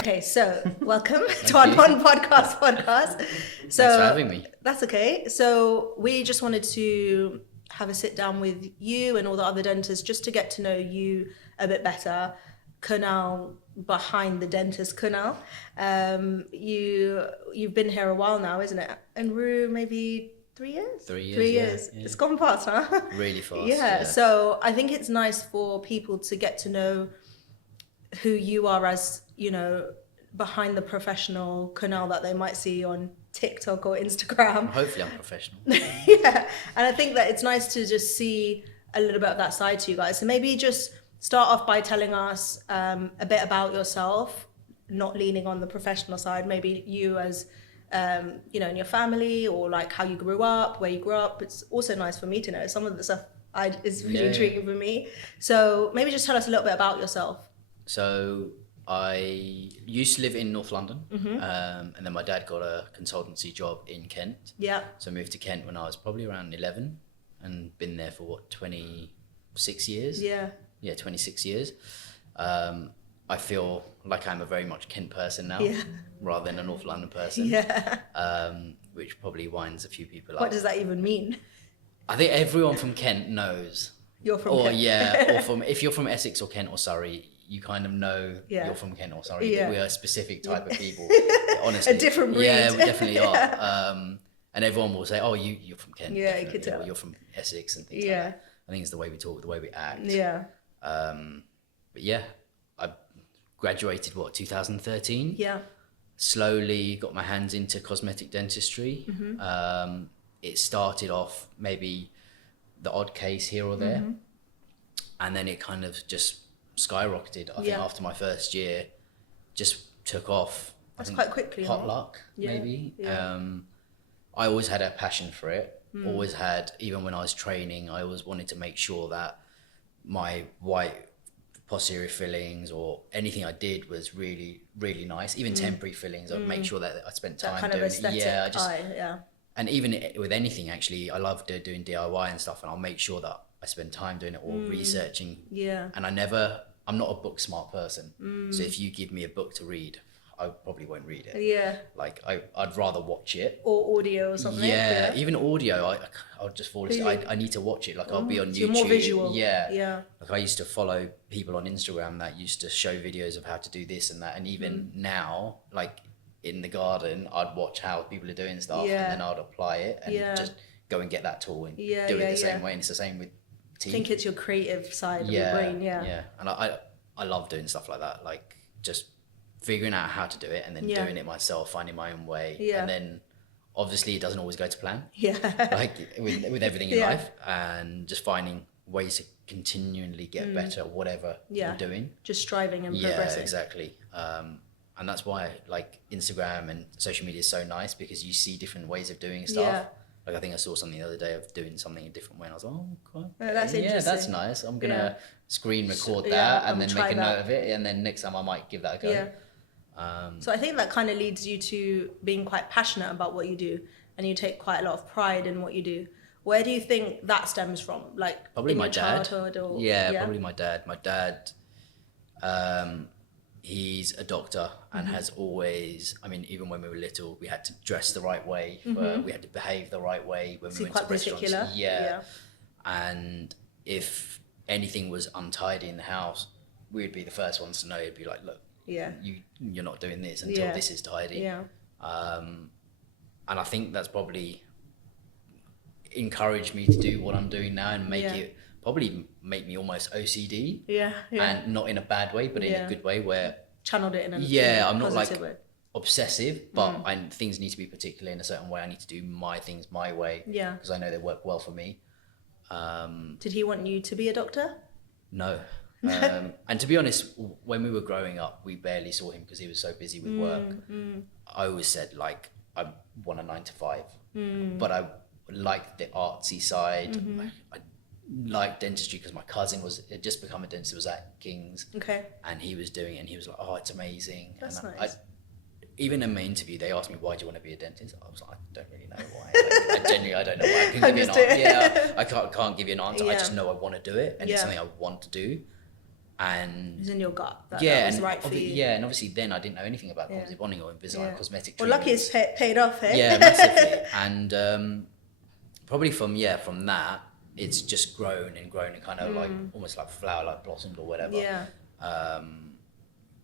Okay, so welcome to our non-podcast. So Thanks for having me. That's okay. So we just wanted to have a sit down with you and all the other dentists just to get to know you a bit better. Kunal, behind the dentist Kunal. You've been here a while now, isn't it? And Rue, maybe 3 years? 3 years. 3 years. Yeah. It's gone fast, huh? Really fast. Yeah. So I think it's nice for people to get to know who you are as, you know, behind the professional Kunal that they might see on TikTok or Instagram. Hopefully I'm professional. Yeah. And I think that it's nice to just see a little bit of that side to you guys. So maybe just start off by telling us a bit about yourself, not leaning on the professional side, maybe you as, you know, in your family, or like how you grew up, where you grew up. It's also nice for me to know. Some of the stuff is really intriguing for me. So maybe just tell us a little bit about yourself. So I used to live in North London, and then my dad got a consultancy job in Kent. Yeah. So I moved to Kent when I was probably around 11 and been there for 26 years? Yeah. Yeah, 26 years. I feel like I'm a very much Kent person now, rather than a North London person. Yeah. Which probably winds a few people up. What does that even mean? I think everyone from Kent knows. You're from Kent. Or from, if you're from Essex or Kent or Surrey, you kind of know you're from Kent or Surrey. Yeah. We are a specific type of people, honestly. A different breed. Yeah, we definitely are. And everyone will say, "Oh, you're from Kent." Yeah, you could tell. You're from Essex and things like that. I think it's the way we talk, the way we act. Yeah. But yeah, I graduated 2013. Yeah. Slowly got my hands into cosmetic dentistry. It started off maybe the odd case here or there, and then it kind of just skyrocketed. I think after my first year, just took off. That's quite quickly. Pot luck, maybe. Yeah. I always had a passion for it. Always had, even when I was training, I always wanted to make sure that my white posterior fillings or anything I did was really, really nice. Even temporary fillings, I'd make sure that I spent time that kind doing of aesthetic it. Yeah. And even with anything, actually, I love doing DIY and stuff, and I'll make sure that I spend time doing it or researching. Yeah. And I'm not a book smart person. So if you give me a book to read, I probably won't read it. Yeah. Like I'd rather watch it. Or audio or something. Yeah, even audio, I'll just fall asleep. Really? I need to watch it. Like I'll be on So YouTube. you're more visual. Yeah. Yeah. Like I used to follow people on Instagram that used to show videos of how to do this and that. And even now, like in the garden, I'd watch how people are doing stuff and then I'd apply it and just go and get that tool and do it the same way. And it's the same with teeth. I think it's your creative side of your brain. Yeah. Yeah. And I love doing stuff like that. Like just figuring out how to do it and then doing it myself, finding my own way. And then obviously it doesn't always go to plan. Yeah. Like with everything in life, and just finding ways to continually get better at whatever you're doing. Just striving and progressing. Yeah, exactly. And that's why like Instagram and social media is so nice, because you see different ways of doing stuff. Yeah. Like I think I saw something the other day of doing something a different way, and I was like, oh, cool. Yeah, that's interesting. That's nice. I'm gonna screen record that and then make a note of it, and then next time I might give that a go. Yeah. So I think that kind of leads you to being quite passionate about what you do, and you take quite a lot of pride in what you do. Where do you think that stems from? Like probably in my your dad. childhood or Probably my dad. My dad, he's a doctor and has always, I mean, even when we were little, we had to dress the right way. We had to behave the right way when we went to restaurants. Particular. Yeah. And if anything was untidy in the house, we'd be the first ones to know. It'd be like, look, you're not doing this until this is tidy. Yeah. And I think that's probably encouraged me to do what I'm doing now and probably make me almost OCD. Yeah. And not in a bad way, but in a good way where channeled it in I'm not like way. Obsessive, but things need to be particular in a certain way. I need to do my things my way. Yeah. Because I know they work well for me. Did he want you to be a doctor? No. And to be honest, when we were growing up, we barely saw him because he was so busy with work. I always said like I want a 9 to 5, but I liked the artsy side. I liked dentistry because my cousin had just become a dentist. He was at King's, and he was doing it, and he was like, "Oh, it's amazing." That's and nice. Even in my interview, they asked me, "Why do you want to be a dentist?" I was like, "I don't really know why. Like, I don't know why. I can give you an answer. I can't give you an answer. I just know I want to do it, and it's something I want to do." and It's in your gut that yeah, that was and right for you. yeah, and obviously then I didn't know anything about Yeah. composite bonding or Invisalign Yeah. cosmetic Well, treatments. lucky it's paid off, hey? Yeah, massively. And probably from that, it's just grown and kind of like almost like flower, like blossomed or whatever. Yeah.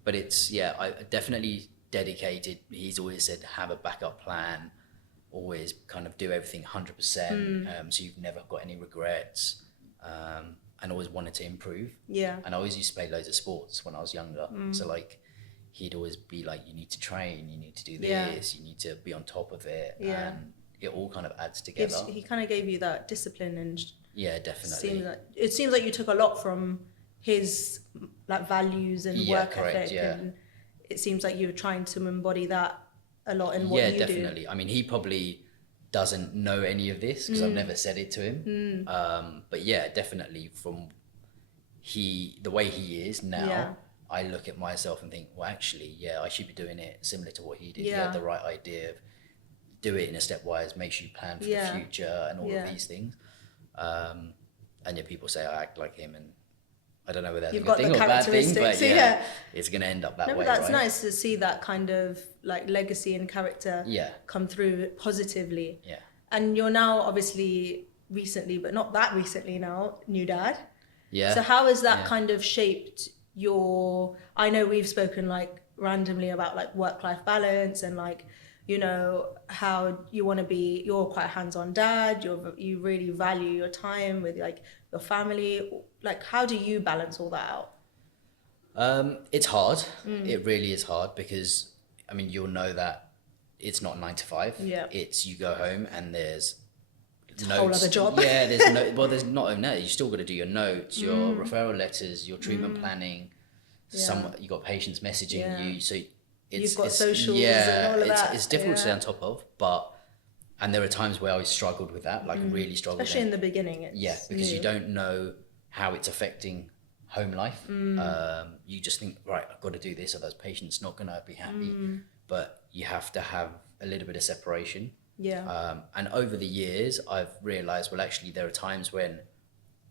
But it's, yeah, I definitely dedicated. He's always said, have a backup plan, always kind of do everything 100%. So you've never got any regrets, and always wanted to improve. Yeah. And I always used to play loads of sports when I was younger. So like, he'd always be like, you need to train, you need to do this, you need to be on top of it. Yeah. And it all kind of adds together. He kind of gave you that discipline, and Yeah, definitely. it seems like you took a lot from his like values and Yeah, work correct, ethic, yeah. and it seems like you were trying to embody that a lot in what Yeah, you definitely. do. I mean, he probably doesn't know any of this because I've never said it to him. But yeah, definitely from the way he is now, Yeah. I look at myself and think, well, actually, yeah, I should be doing it similar to what he did. He Yeah. had the right idea of do it in a stepwise, makes you plan for Yeah. the future and all Yeah. of these things. And yeah, people say I act like him, and I don't know whether that's You've a got good thing the or a bad thing, but characteristics, yeah, yeah. it's going to end up that No, way, but that's right? nice to see that kind of like legacy and character Yeah. come through positively. Yeah. And you're now obviously recently, but not that recently now, new dad. Yeah. So how has that Yeah. kind of shaped your, I know we've spoken like randomly about like work-life balance and like, you know, how you want to be, you're quite a hands-on dad, you really value your time with like your family. Like how do you balance all that out? It's hard. It really is hard because, I mean, you'll know that it's not 9 to 5. Yeah. It's you go home and there's a whole other job. Yeah, there's not only that, you still got to do your notes, your referral letters, your treatment planning. Yeah. You got patients messaging Yeah. you, so You've got socials and all of that. It's difficult to stay Yeah. on top of, and there are times where I struggled with that, like really struggled. Especially in the beginning. It's Because new. you don't know how it's affecting home life. You just think, right, I've got to do this, or those patients not going to be happy. But you have to have a little bit of separation. Yeah. And over the years, I've realized, well, actually, there are times when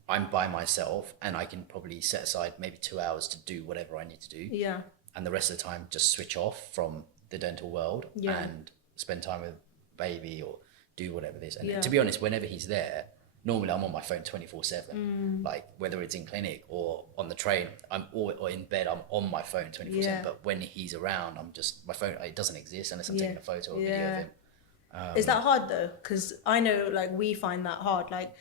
I'm by myself and I can probably set aside maybe 2 hours to do whatever I need to do. Yeah. And the rest of the time, just switch off from the dental world Yeah. and spend time with baby or do whatever it is. And Yeah. to be honest, whenever he's there, normally I'm on my phone 24/7. Like whether it's in clinic or on the train, or in bed, I'm on my phone 24/7. Yeah. But when he's around, I'm just, my phone, it doesn't exist unless I'm Yeah. taking a photo or video of him. Is that hard though? Because I know like we find that hard. Like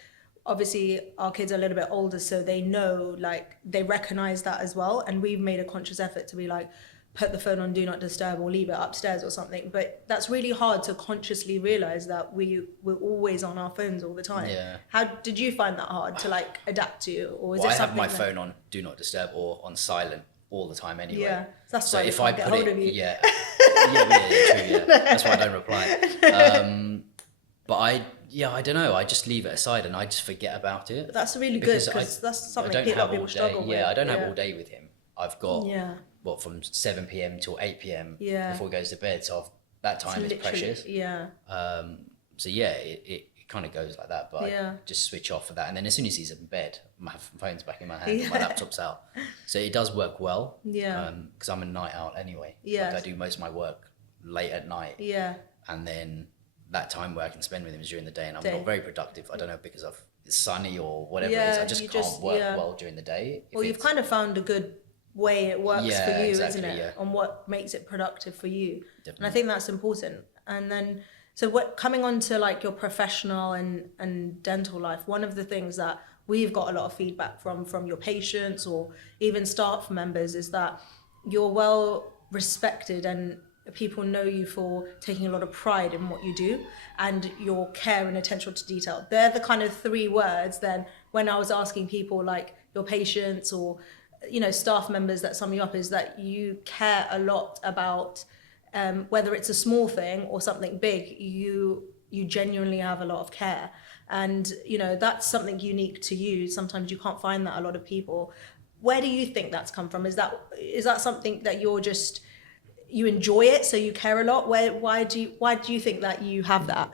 obviously our kids are a little bit older, so they know, like they recognize that as well. And we've made a conscious effort to be like, put the phone on do not disturb or leave it upstairs or something. But that's really hard to consciously realize that we're always on our phones all the time. Yeah. How did you find that hard to like adapt to? Or is Well, it I have something my that- phone on do not disturb or on silent all the time anyway. Yeah, that's So why we if can't I get put hold it, of you. yeah, true, yeah. That's why I don't reply. But I don't know. I just leave it aside and I just forget about it. But that's really good Because because that's something I a don't lot have of people all day. struggle with. Yeah, I don't have all day with him. I've got Yeah. from 7 p.m. till 8 p.m. Yeah. before he goes to bed. So that It's time is literally- precious. Yeah. So yeah, it kind of goes like that. But Yeah. I just switch off for that, and then as soon as he's in bed, my phone's back in my hand, and my Yeah. laptop's out. So it does work well. Yeah. Because I'm a night owl anyway. Yes. Like I do most of my work late at night, Yeah. and then that time where I can spend with him is during the day, and I'm Day. not very productive. I don't know, because it's sunny or whatever it Yeah, is. I just you can't just- work yeah. well during the day. Well, you've kind of found a good way it works Yeah, for you, exactly, isn't it? yeah. On what makes it productive for you. And I Definitely. think that's important. And then, so what coming on to like your professional and dental life, one of the things that we've got a lot of feedback from your patients or even staff members is that you're well respected and people know you for taking a lot of pride in what you do and your care and attention to detail. They're the kind of 3 words then when I was asking people like your patients or, you know, staff members that sum you up, is that you care a lot about whether it's a small thing or something big, you genuinely have a lot of care. And, you know, that's something unique to you. Sometimes you can't find that a lot of people. Where do you think that's come from? Is that something that you enjoy it, so you care a lot? Why do you think that you have that?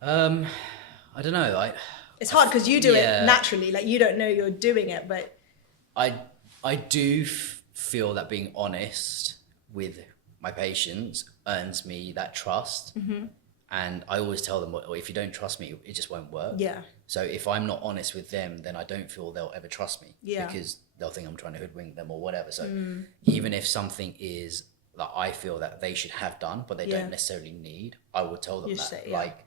I don't know. It's hard because you do Yeah. it naturally. Like you don't know you're doing it, but I I do feel that being honest with my patients earns me that trust. And I always tell them, well, if you don't trust me, it just won't work. Yeah. So if I'm not honest with them, then I don't feel they'll ever trust me. Yeah. Because they'll think I'm trying to hoodwink them or whatever. So even if something is that I feel that they should have done, but they don't necessarily need, I will tell them You that. say, like,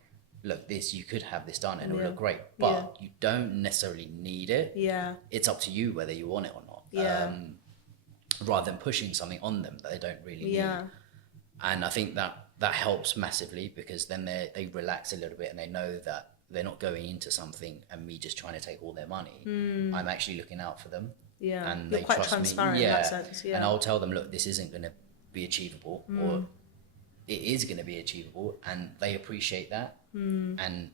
look, you could have this done and it will look great, but you don't necessarily need it. Yeah. It's up to you whether you want it or not. Yeah. Rather than pushing something on them that they don't really need. And I think that helps massively, because then they relax a little bit and they know that they're not going into something and me just trying to take all their money. I'm actually looking out for them. Yeah. And You're they quite trust transparent me. in that sense. Yeah. And I'll tell them, look, this isn't going to be achievable, or it is going to be achievable, and they appreciate that. And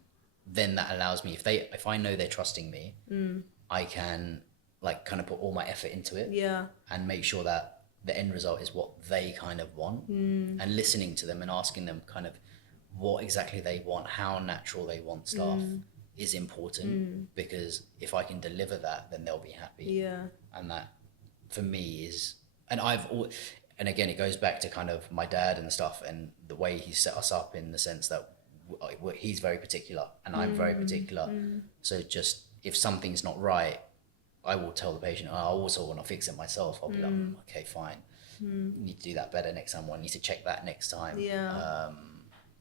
then that allows me, if I know they're trusting me, I can like kind of put all my effort into it. Yeah. And make sure that the end result is what they kind of want, and listening to them and asking them kind of what exactly they want, how natural they want stuff is important, because if I can deliver that, then they'll be happy. Yeah. And that for me is, and and again, it goes back to kind of my dad and stuff, and the way he set us up, in the sense that he's very particular and I'm very particular. So just if something's not right, I will tell the patient. I also want to fix it myself. I'll be like, okay, fine. You need to do that better next time. Or I need to check that next time. Yeah.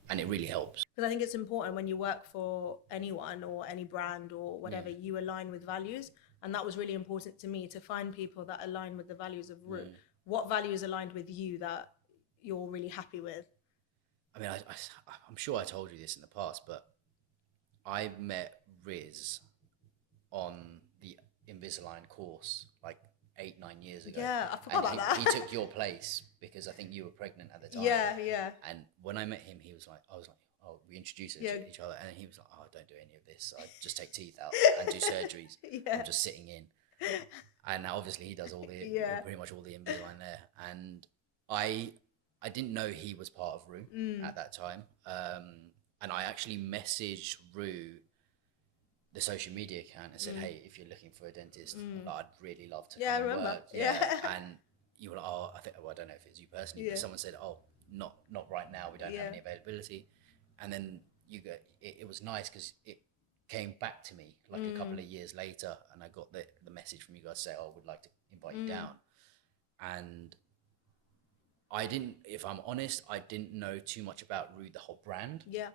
And it really helps. Because I think it's important when you work for anyone or any brand or whatever, you align with values. And that was really important to me, to find people that align with the values of Rue. What values aligned with you that you're really happy with? I mean, I'm sure I told you this in the past, but I met Riz on the Invisalign course like 8-9 years ago. Yeah, I forgot about that. He took your place because I think you were pregnant at the time. Yeah. And when I met him, I was like, oh, we introduced each other, and he was like, oh, I don't do any of this. I just take teeth out and do surgeries. I'm just sitting in. And now obviously he does all the pretty much all the Invisalign there. And I didn't know he was part of Rue at that time. And I actually messaged Rue, the social media account, and said, hey, if you're looking for a dentist, I'd really love to come and work. And you were like, oh, I don't know if it's you personally, but someone said, oh, not right now, we don't have any availability. And then it was nice because it came back to me like a couple of years later, and I got the message from you guys say, oh, I would like to invite you down. And if I'm honest, I didn't know too much about Rue, the whole brand. Yeah.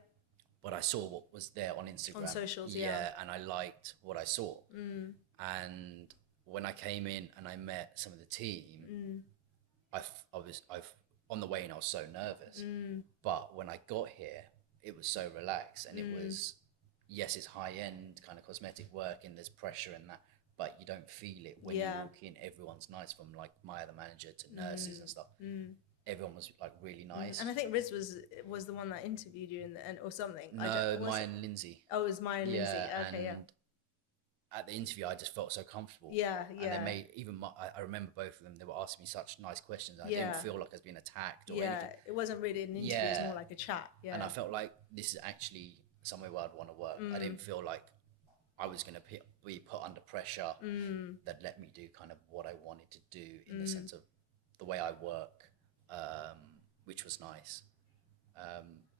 But I saw what was there on Instagram. On socials, and I liked what I saw. And when I came in and I met some of the team, I was on the way in, I was so nervous. But when I got here, it was so relaxed, and it was, yes, it's high end kind of cosmetic work, and there's pressure in that, but you don't feel it when you walk in. Everyone's nice, from like Maya, the manager, to nurses and stuff. Everyone was like really nice. And I think Riz was the one that interviewed you in the end or something. No, Maya and Lindsay. Oh, it was Maya and Lindsay. Okay, and at the interview, I just felt so comfortable. Yeah. And they made, I remember both of them, they were asking me such nice questions. I didn't feel like I was being attacked or anything. It wasn't really an interview, it was more like a chat. Yeah. And I felt like this is actually somewhere where I'd want to work. I didn't feel like I was going to be put under pressure that let me do kind of what I wanted to do, in the sense of the way I work, which was nice.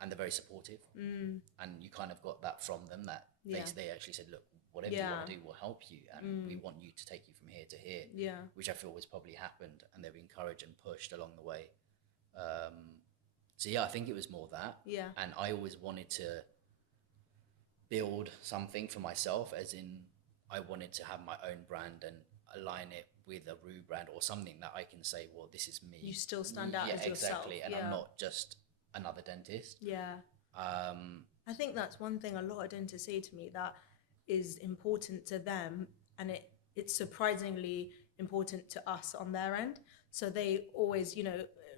And they're very supportive. And you kind of got that from them, that they actually said, look, whatever you want to do will help you, and we want you to take you from here to here. Yeah. Which I feel was probably happened, and they've encouraged and pushed along the way. So yeah, I think it was more that. Yeah. And I always wanted to build something for myself, as in I wanted to have my own brand and align it with a Rue brand, or something that I can say, well, this is me. You still stand out as yourself. Exactly. And I'm not just another dentist. Yeah. I think that's one thing a lot of dentists say to me that is important to them, and it's surprisingly important to us on their end. So they always,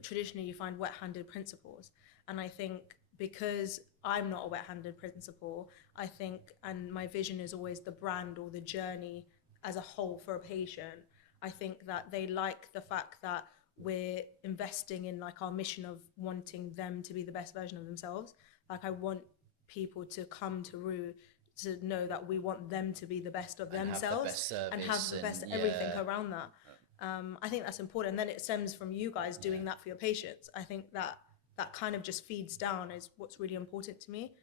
traditionally you find wet-handed principles. And I think because I'm not a wet-handed principal, I think, and my vision is always the brand or the journey as a whole for a patient, I think that they like the fact that we're investing in like our mission of wanting them to be the best version of themselves. Like I want people to come to Rue to know that we want them to be the best of themselves and have the best everything around that. I think that's important. And then it stems from you guys doing that for your patients. I think that kind of just feeds down is what's really important to me.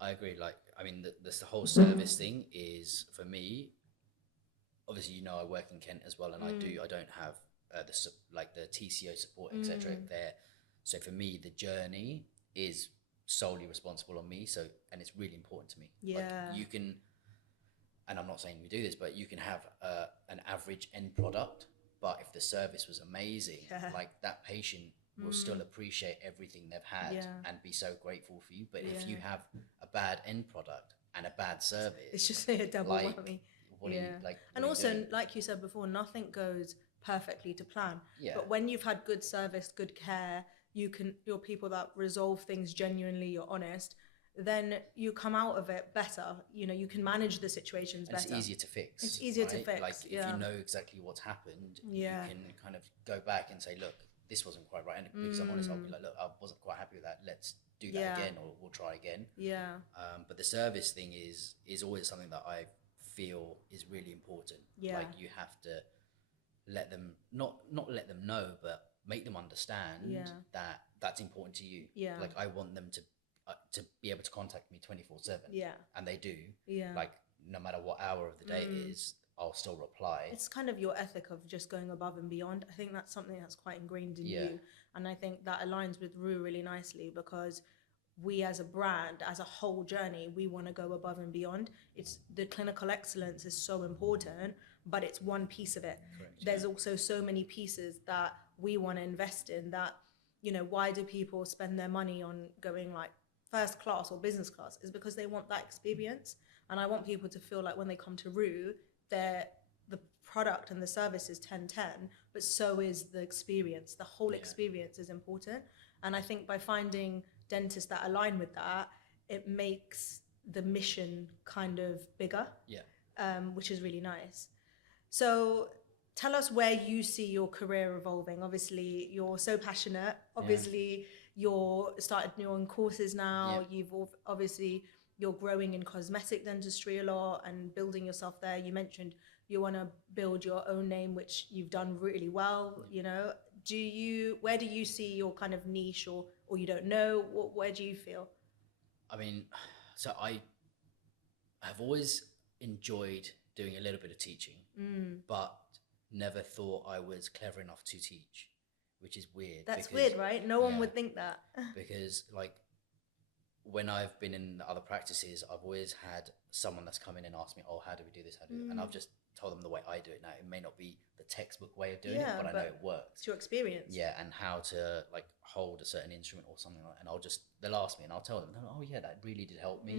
I agree. Like, I mean, the whole service thing is, for me, obviously, I work in Kent as well, and I don't have the TCO support, etc. there. So for me, the journey is solely responsible on me. So, and it's really important to me. Yeah. Like, you can, and I'm not saying we do this, but you can have an average end product, but if the service was amazing, like, that patient will still appreciate everything they've had and be so grateful for you. But if you have a bad end product and a bad service, it's just a double whammy. What are you like? And also, like you said before, nothing goes perfectly to plan. Yeah. But when you've had good service, good care, you're people that resolve things genuinely, you're honest, then you come out of it better. You can manage the situations better. It's easier to fix. It's easier to fix. Like, if you know exactly what's happened, you can kind of go back and say, look, this wasn't quite right. And because I'm honest, I'll be like, look, I wasn't quite happy with that. Let's do that again, or we'll try again. Yeah. But the service thing is always something that I feel is really important. Yeah. Like, you have to let them, not let them know, but make them understand that that's important to you. Yeah. Like, I want them to be able to contact me 24/7. Yeah. And they do. Yeah. Like, no matter what hour of the day it is, I'll still reply. It's kind of your ethic of just going above and beyond. I think that's something that's quite ingrained in you. And I think that aligns with Rue really nicely, because we as a brand, as a whole journey, we want to go above and beyond. It's the clinical excellence is so important, but it's one piece of it. Correct, There's also so many pieces that we want to invest in that, why do people spend their money on going like first class or business class? Is because they want that experience. And I want people to feel like when they come to Rue, the product and the service is 10/10, but so is the experience. The whole experience is important. And I think by finding dentists that align with that, it makes the mission kind of bigger, which is really nice. So tell us where you see your career evolving. Obviously, you're so passionate. Obviously, you're started your own courses now. You're growing in cosmetic dentistry a lot and building yourself there. You mentioned you want to build your own name, which you've done really well. Where do you see your kind of niche, or you don't know? Where do you feel? I mean, so I have always enjoyed doing a little bit of teaching, but never thought I was clever enough to teach, which is weird. That's weird, right? No one would think that. Because, like, when I've been in other practices, I've always had someone that's come in and asked me, oh, how do we do this? How do we do it? And I've just told them the way I do it now. It may not be the textbook way of doing it, but I know it works. It's your experience. Yeah, and how to, like, hold a certain instrument or something like that. And they'll ask me and I'll tell them, oh yeah, that really did help me.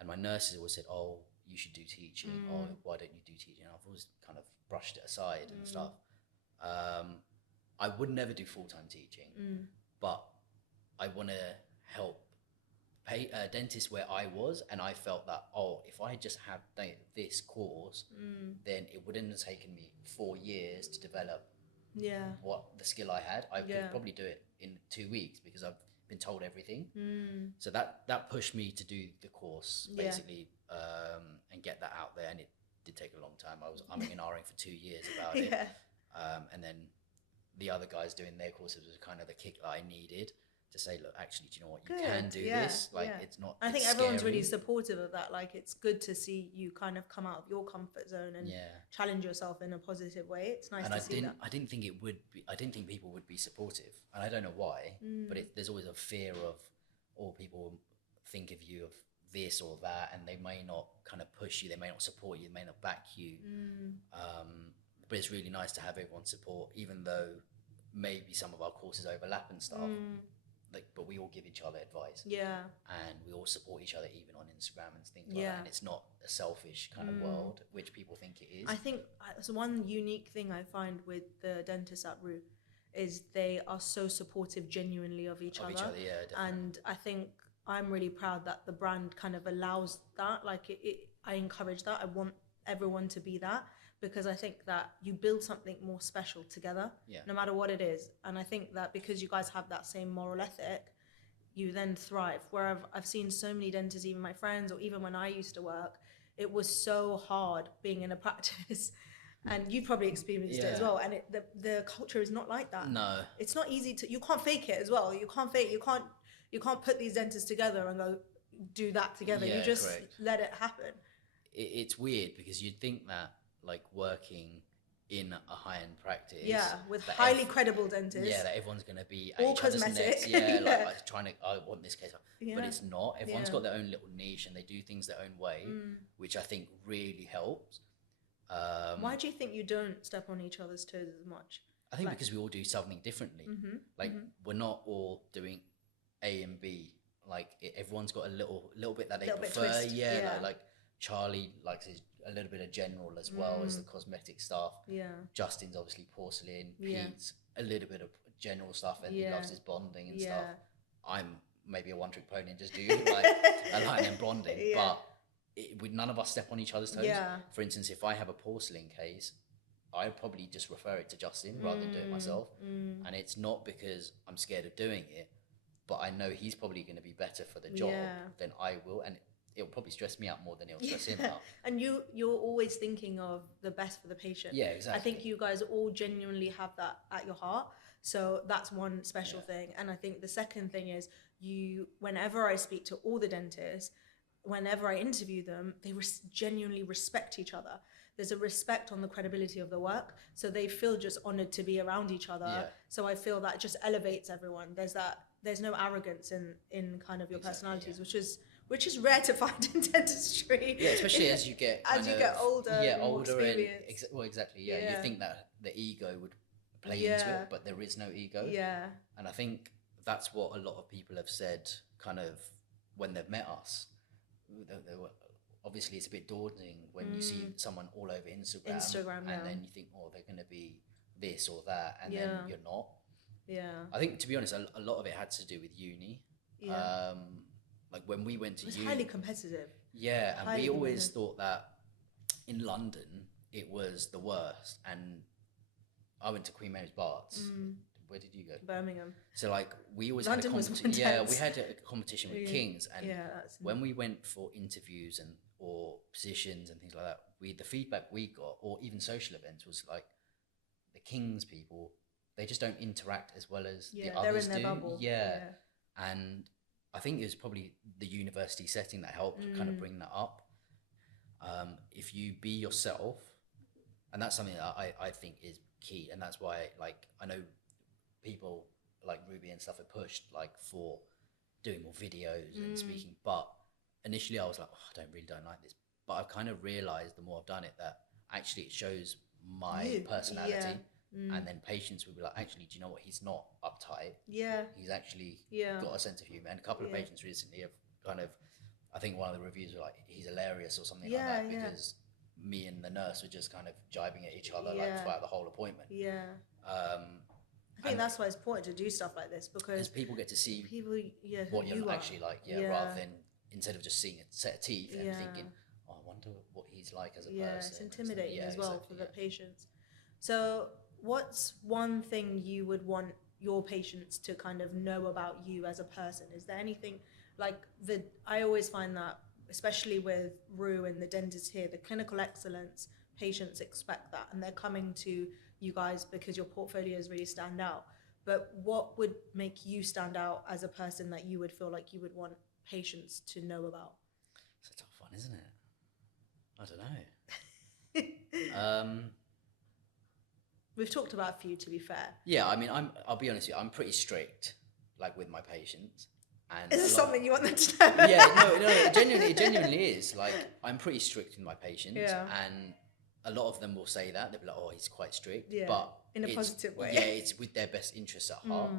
And my nurses always said, oh, you should do teaching. Oh, why don't you do teaching? And I've always kind of brushed it aside and stuff. I would never do full-time teaching, but I want to help dentists where I was, and I felt that, if I just had this course, then it wouldn't have taken me 4 years to develop what the skill I had. I could probably do it in 2 weeks because I've been told everything. So that pushed me to do the course basically, and get that out there. And it did take a long time. I was umming and ahhing for 2 years about it. And then the other guys doing their courses was kind of the kick that I needed to say, look, actually, do you know what? You can do this. Like, it's not. I think it's everyone's scary. really supportive of that. Like, it's good to see you kind of come out of your comfort zone and challenge yourself in a positive way. It's nice to see that. I didn't think it would be. I didn't think people would be supportive, and I don't know why. But there's always a fear of, people will think of you of this or that, and they may not kind of push you. They may not support you. They may not back you. But it's really nice to have everyone's support, even though maybe some of our courses overlap and stuff. But we all give each other advice. And we all support each other, even on Instagram and things like that. And it's not a selfish kind of world, which people think it is. I think so. One unique thing I find with the dentists at Rue is they are so supportive genuinely of each other. Yeah, definitely. And I think I'm really proud that the brand kind of allows that. Like, I encourage that. I want everyone to be that, because I think that you build something more special together, no matter what it is. And I think that because you guys have that same moral ethic, you then thrive. Where I've seen so many dentists, even my friends, or even when I used to work, it was so hard being in a practice and you've probably experienced it as Yeah. well. And the culture is not like that. No. It's not easy to. You can't fake it as well. You can't put these dentists together and go do that together. Yeah, You just correct. let it happen. It's weird because you'd think that like working in a high-end practice, Yeah, with that highly credible dentists. yeah, that everyone's going to be at All each other's cosmetic. necks. Yeah, Yeah. like trying to, I want this case, but Yeah. it's not. Everyone's Yeah. got their own little niche and they do things their own way, which I think really helps. Why do you think you don't step on each other's toes as much? I think Like- because we all do something differently. Like we're not all doing A and B. Like everyone's got a little bit that they Little bit prefer. twist, Yeah, yeah. like Charlie likes a little bit of general as well as the cosmetic stuff. Yeah. Justin's obviously porcelain. Yeah. Pete's a little bit of general stuff, and he Yeah. loves his bonding and Yeah. stuff. I'm maybe a one-trick pony and just do like a line and blonding, Yeah. but none of us step on each other's toes. Yeah. For instance, if I have a porcelain case, I probably just refer it to Justin rather than do it myself. And it's not because I'm scared of doing it, but I know he's probably going to be better for the job Yeah. than I will, and it'll probably stress me out more than it'll stress him out. And you're always thinking of the best for the patient. Yeah, exactly. I think you guys all genuinely have that at your heart. So that's one special thing. And I think the second thing is whenever I speak to all the dentists, whenever I interview them, they genuinely respect each other. There's a respect on the credibility of the work. So they feel just honored to be around each other. Yeah. So I feel that just elevates everyone. There's no arrogance in kind of your personalities, which is rare to find in dentistry. Yeah, especially as you get older, yeah, more older experienced. well, exactly. Yeah. Yeah. You think that the ego would play into it, but there is no ego. Yeah. And I think that's what a lot of people have said, kind of when they've met us. They were, obviously, it's a bit daunting when you see someone all over Instagram, yeah. and then you think, oh, they're going to be this or that, and Yeah. then you're not. Yeah. I think, to be honest, a lot of it had to do with uni. Yeah. Like when we went to It's uni, highly competitive. yeah, and highly we always competitive. thought that in London it was the worst. And I went to Queen Mary's Barts. Where did you go? Birmingham. So like we always London had a was more competition. Yeah, we intense. had a competition with Yeah. Kings, and That's when we went for interviews or positions and things like that, the feedback we got, or even social events, was like the Kings people, they just don't interact as well as the they're others in their do. bubble. Yeah. And I think it was probably the university setting that helped kind of bring that up. If you be yourself, and that's something that I think is key, and that's why like I know people like Ruby and stuff are pushed like for doing more videos and speaking, but initially I was like, oh, I don't like this, but I've kind of realized the more I've done it that actually it shows my personality. And then patients will be like, actually, do you know what, he's not uptight, Yeah. he's actually Yeah. got a sense of humor. And a couple of patients recently have kind of, I think one of the reviews were like, he's hilarious or something like that, because me and the nurse were just kind of jibing at each other like throughout the whole appointment. Yeah. I think that's why it's important to do stuff like this, because As people get to see people, who what you're you are. actually like, rather than instead of just seeing a set of teeth and thinking, oh, I wonder what he's like as a person. It's intimidating as well exactly, for the patients. So what's one thing you would want your patients to kind of know about you as a person? Is there anything like I always find that, especially with Rue and the dentist here, the clinical excellence, patients expect that, and they're coming to you guys because your portfolios really stand out. But what would make you stand out as a person that you would feel like you would want patients to know about? It's a tough one, isn't it? I don't know. We've talked about a few, to be fair. Yeah, I mean, I'll be honest with you, I'm pretty strict, like with my patients. And Is this something you want them to know? Yeah, no, it genuinely is. Like, I'm pretty strict with my patients, and a lot of them will say that. They'll be like, oh, he's quite strict. Yeah, but in a positive way. Yeah, it's with their best interests at heart.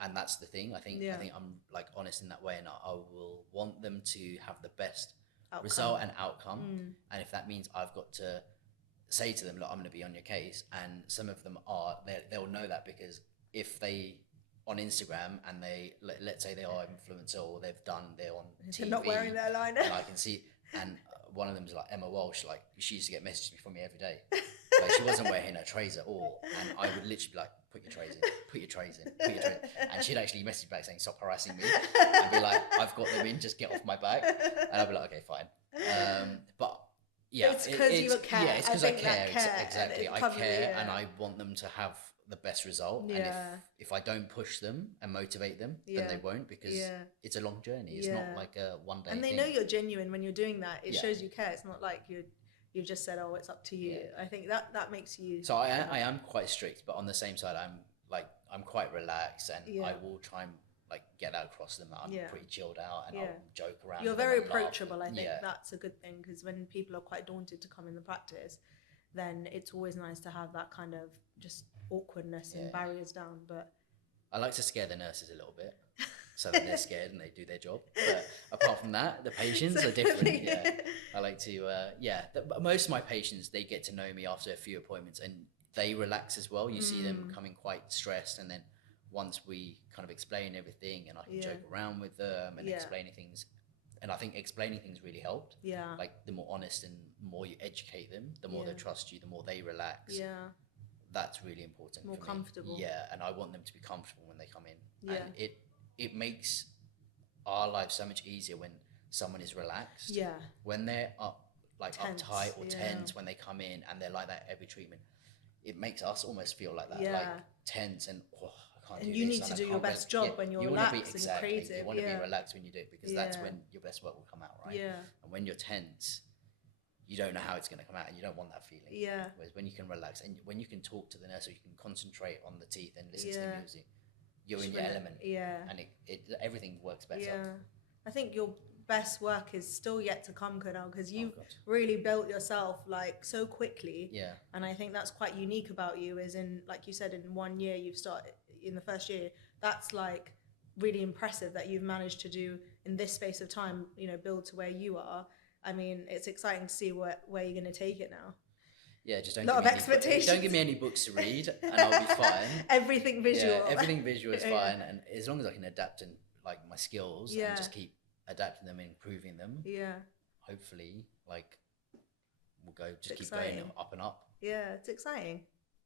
And that's the thing. I think I'm like honest in that way, and I will want them to have the best result and outcome. And if that means I've got to say to them, look, I'm going to be on your case, and some of them they'll know that, because if they on Instagram and let's say they are influencer, or they're on TV, They're not wearing their liner, and I can see, and one of them is like Emma Walsh, like she used to get messages from me every day. Like, she wasn't wearing her trays at all, and I would literally be like, put your trays in, put your trays in, put your trays in. And she'd actually message back saying, stop harassing me, and be like, I've got them in, just get off my back. And I'd be like, okay, fine. But Yeah, It's because you care. Yeah, it's I because I think that care. care, Exactly. and I it covers, care, and yeah. I want them to have the best result. And Yeah. if I don't push them and motivate them, then they Yeah. won't, because Yeah. it's a long journey. It's not Yeah. like a one day And they know thing. you're genuine when you're doing that. It Yeah. shows you care. It's not like you've just said, "Oh, it's up to Yeah. you." I think that makes you. So Yeah. I am quite strict, but on the same side, I'm quite relaxed, and I Yeah. will try and like get that across them that I'm Yeah. pretty chilled out, and Yeah. I'll joke around. You're with them very and laugh. approachable. I think Yeah. that's a good thing, because when people are quite daunted to come in the practice, then it's always nice to have that kind of just awkwardness and Yeah. barriers down. But I like to scare the nurses a little bit, so that they're scared and they do their job. But apart from that, the patients are different. Yeah, I like to. But most of my patients, they get to know me after a few appointments, and they relax as well. You see them coming quite stressed, and then once we kind of explain everything, and I can joke around with them and explaining things. And I think explaining things really helped. Yeah. Like the more honest and more you educate them, the more they trust you, the more they relax. Yeah. That's really important. More for me. comfortable. Yeah, and I want them to be comfortable when they come in. Yeah. And it makes our life so much easier when someone is relaxed. Yeah. When they're Tense, uptight or yeah. tense when they come in, and they're like that every treatment, it makes us almost feel like that, Yeah. like tense, and I can't And do you this, need to I do your can't best rel-" job when you're you wanna relaxed and creative, You want to yeah. be relaxed when you do it, because that's Yeah. when your best work will come out, right? Yeah. And when you're tense, you don't know how it's going to come out, and you don't want that feeling. Yeah. Whereas when you can relax, and when you can talk to the nurse, or you can concentrate on the teeth and listen to Yeah. the music, you're in Just your when element. yeah. And everything works better. Yeah. I think your best work is still yet to come, Kunal, because you've God. really built yourself like so quickly. Yeah. And I think that's quite unique about you, is in, like you said, in 1 year you've started, in the first year, that's like really impressive that you've managed to do in this space of time, build to where you are. I mean, it's exciting to see where you're going to take it now. Yeah, just don't Lot give of me expectations. don't give me any books to read, and I'll be fine. Everything visual. Yeah, everything visual is Yeah. fine, and as long as I can adapt and like my skills, Yeah. and just keep adapting them and improving them, Yeah. hopefully, like we'll keep exciting. going up and up. Yeah, it's exciting.